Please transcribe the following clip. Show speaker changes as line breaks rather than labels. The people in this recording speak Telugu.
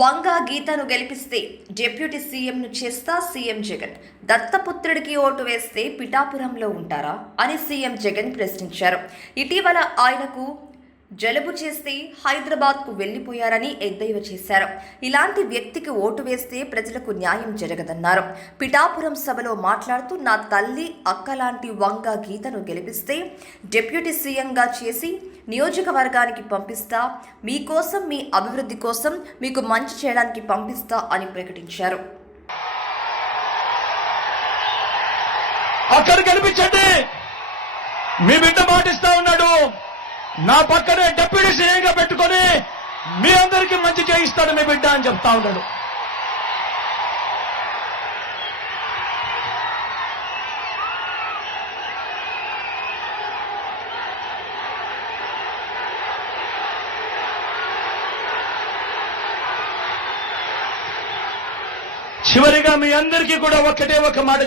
వంగ గీతను గెలిపిస్తే డిప్యూటీ సీఎంను చేస్తా సీఎం జగన్. దత్తపుత్రుడికి ఓటు వేస్తే పిఠాపురంలో ఉంటారా అని సీఎం జగన్ ప్రశ్నించారు. ఇటీవల ఆయనకు జలుబు చేసి హైదరాబాద్కు వెళ్ళిపోయారని ఎద్దేవా చేశారు. ఇలాంటి వ్యక్తికి ఓటు వేస్తే ప్రజలకు న్యాయం జరగదన్నారు. పిఠాపురం సభలో మాట్లాడుతూ నా తల్లి అక్క లాంటి వంగ గీతను గెలిపిస్తే డిప్యూటీ సీఎంగా చేసి నియోజకవర్గానికి పంపిస్తా మీకోసం మీ అభివృద్ధి కోసం మీకు మంచి చేయడానికి పంపిస్తా అని ప్రకటించారు.
అక్కడ కనిపించండి మీ బిడ్డ మాటిస్తా ఉన్నాడు. నా పక్కనే డెప్యూటీ సీఎంగా పెట్టుకొని మీ అందరికీ మంచి చేయిస్తాడు మీ బిడ్డ అని చెప్తా ఉన్నాడు. చివరిగా మీ అందరికీ కూడా ఒకటే ఒక మాట